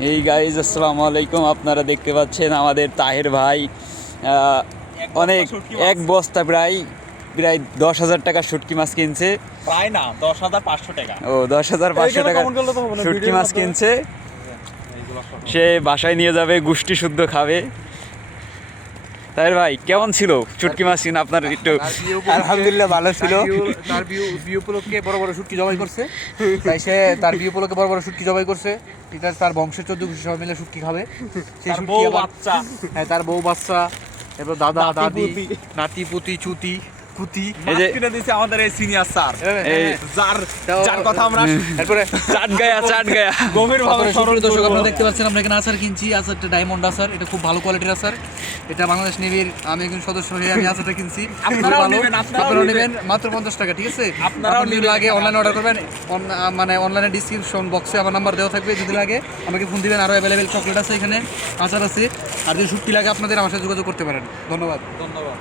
এই গাইজ আসসালামু আলাইকুম, আপনারা দেখতে পাচ্ছেন আমাদের তাহের ভাই অনেক এক বস্তা প্রায় 10,000 টাকা শুটকি মাছ কিনছে। প্রায় না 10,500 টাকা। ও 10,500 টাকা শুটকি মাছ কিনছে, সে বাসায় নিয়ে যাবে, গুষ্টি শুদ্ধ খাবে। তাহের ভাই কেমন ছিল শুটকি মাছ কিনা আপনার একটু? আলহামদুলিল্লাহ ভালো ছিল। তার বিয়ে উপলক্ষে বড় বড় শুটকি জবাই করছে, তাই সে তার বিয়ে উপলক্ষে বড় বড় শুটকি জবাই করছে। এটা তার বংশের 14 গোষ্ঠী সবাই মিলে শুটকি খাবে। সেই তার শুটকি বউ আবার- বাচ্চা, হ্যাঁ, তার বউ বাচ্চা, এরপর দাদা নাতি, দাদি, পুতি। নাতি পুতি চুতি কুতি। এই যে- মাছ কিনে দিয়েছে আমাদের এই সিনিয়র স্যার, এই যার কথা আমরা এরপরে চাট গায়া গভীরভাবে স্মরণ দর্শক, করব। আপনারা দেখতে পাচ্ছেন আমরা এখানে আচার কিনছি। আচারটা ডায়মন্ড আচার, এটা খুব ভালো কোয়ালিটির আচার। এটা বাংলাদেশ নেভির, আমি একজন সদস্য হয়ে আমি আচারটা কিনছি। আপনারাও ভালো। নেবেন, আপনারাও আপনারাও নেবেন। নেবেন মাত্র 50 টাকা, ঠিক আছে? আপনারাও যদি নেবেন। লাগে অনলাইনে অর্ডার করবেন, মানে অনলাইনে ডিসক্রিপশন বক্সে আমার নাম্বার দেওয়া থাকবে। যদি লাগে আমাকে ফোন দিবেন, আরও অ্যাভেলেবেল চকলেট আছে এখানে, আচার আছে। আর যদি শুটকি লাগে আপনাদের আমার সাথে যোগাযোগ করতে পারেন। ধন্যবাদ। ধন্যবাদ।